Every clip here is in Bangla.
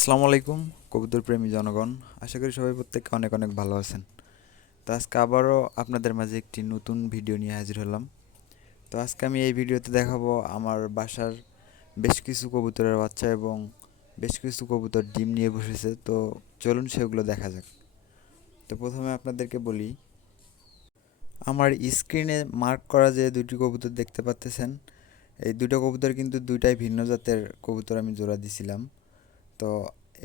আসসালামু আলাইকুম, কবুতর প্রেমী জনগণ। আশা করি সবাই প্রত্যেককে অনেক অনেক ভালো আছেন। তো আজকে আবারও আপনাদের মাঝে একটি নতুন ভিডিও নিয়ে হাজির হলাম। তো আজকে আমি এই ভিডিওতে দেখাবো আমার বাসার বেশ কিছু কবুতরের বাচ্চা এবং বেশ কিছু কবুতর ডিম নিয়ে বসেছে। তো চলুন সেগুলো দেখা যাক। তো প্রথমে আপনাদেরকে বলি, আমার স্ক্রিনে মার্ক করা যে দুটি কবুতর দেখতে পাচ্তেছেন, এই দুটো কবুতর কিন্তু দুইটাই ভিন্ন জাতের কবুতর আমি জোড়া দিছিলাম। তো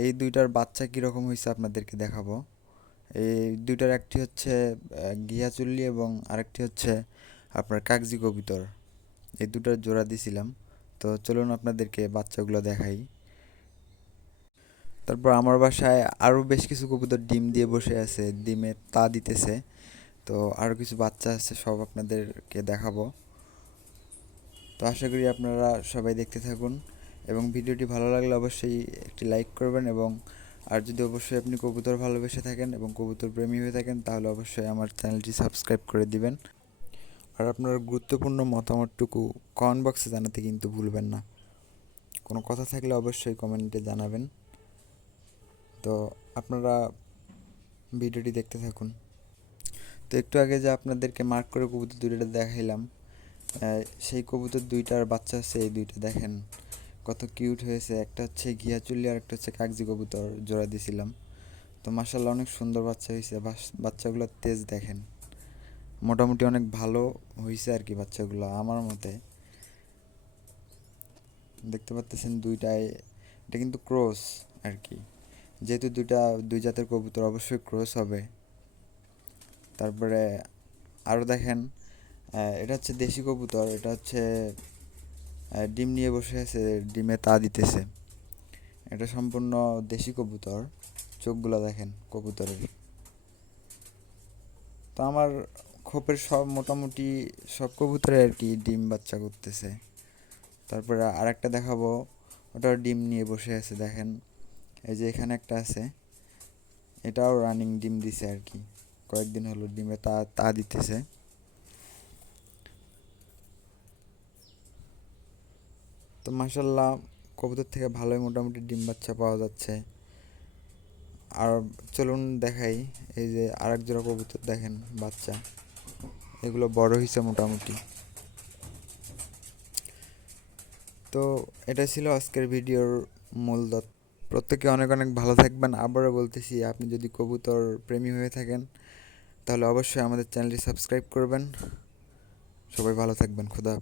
এই দুইটার বাচ্চা কীরকম হয়েছে আপনাদেরকে দেখাবো। এই দুইটার একটি হচ্ছে গিয়াচুল্লি এবং আরেকটি হচ্ছে আপনার কাগজি কবিতর। এই দুটার জোড়া দিছিলাম। তো চলুন আপনাদেরকে বাচ্চাগুলো দেখাই। তারপর আমার বাসায় আরও বেশ কিছু কবুতর ডিম দিয়ে বসে আছে, ডিমে তা দিতেছে। তো আরও কিছু বাচ্চা আছে, সব আপনাদেরকে দেখাবো। তো আশা করি আপনারা সবাই দেখতে থাকুন। এবং ভিডিওটি ভালো লাগলে অবশ্যই একটি লাইক করবেন এবং আর যদি অবশ্যই আপনি কবুতর ভালোবেসে থাকেন এবং কবুতর প্রেমী হয়ে থাকেন, তাহলে অবশ্যই আমার চ্যানেলটি সাবস্ক্রাইব করে দিবেন। আর আপনার গুরুত্বপূর্ণ মতামতটুকু কমেন্ট বক্সে জানাতে কিন্তু ভুলবেন না। কোনো কথা থাকলে অবশ্যই কমেন্টে জানাবেন। তো আপনারা ভিডিওটি দেখতে থাকুন। তো একটু আগে যে আপনাদেরকে মার্ক করে কবুতর দুইটা দেখাইলাম সেই কবুতর দুইটার বাচ্চা আছে, এই দুইটা দেখেন। কত কিউট হয়েছে। একটা হচ্ছে ঘিয়াচুল্লি আর একটা হচ্ছে কাগজি কবুতর জোড়া দিয়েছিলাম তো মাসাল্লাহ অনেক সুন্দর বাচ্চা হয়েছে। বাচ্চাগুলোর তেজ দেখেন। মোটামুটি অনেক ভালো হয়েছে আর কি বাচ্চাগুলো আমার মতে। দেখতে পাচ্ছেন দুইটায় এটা কিন্তু ক্রস আর কি। যেহেতু দুইটা, দুই জাতের কবুতর অবশ্যই ক্রস হবে। তারপরে আরও দেখেন এটা হচ্ছে দেশি কবুতর, এটা হচ্ছে ডিম নিয়ে বসে আছে, ডিমে তা দিতেছে। এটা সম্পূর্ণ দেশি কবুতর, চোখগুলো দেখেন কবুতরের। তো আমার খোপের সব মোটামুটি সব কবুতরে আর কি ডিম বাচ্চা করতেছে। তারপরে আর একটা দেখাবো ওটাও ডিম নিয়ে বসে আছে, দেখেন। এই যে এখানে একটা আছে, এটাও রানিং ডিম দিছে আর কি। কয়েকদিন হলো ডিমে তা তা দিতেছে। তো মাসাল্লাহ কবুতর থেকে ভালোই মোটামুটি ডিম বাচ্চা পাওয়া যাচ্ছে। আর চলুন দেখাই, এই যে আরেক জোড়া কবুতর দেখেন, বাচ্চা। এগুলো বড় হয়েছে মোটামুটি। তো এটা ছিল আজকের ভিডিওর মূল দত্ত। প্রত্যেকে অনেক অনেক ভালো থাকবেন। আবারও বলতেছি, আপনি যদি কবুতর প্রেমী হয়ে থাকেন, তাহলে অবশ্যই আমাদের চ্যানেলটি সাবস্ক্রাইব করবেন। সবাই ভালো থাকবেন। খুদা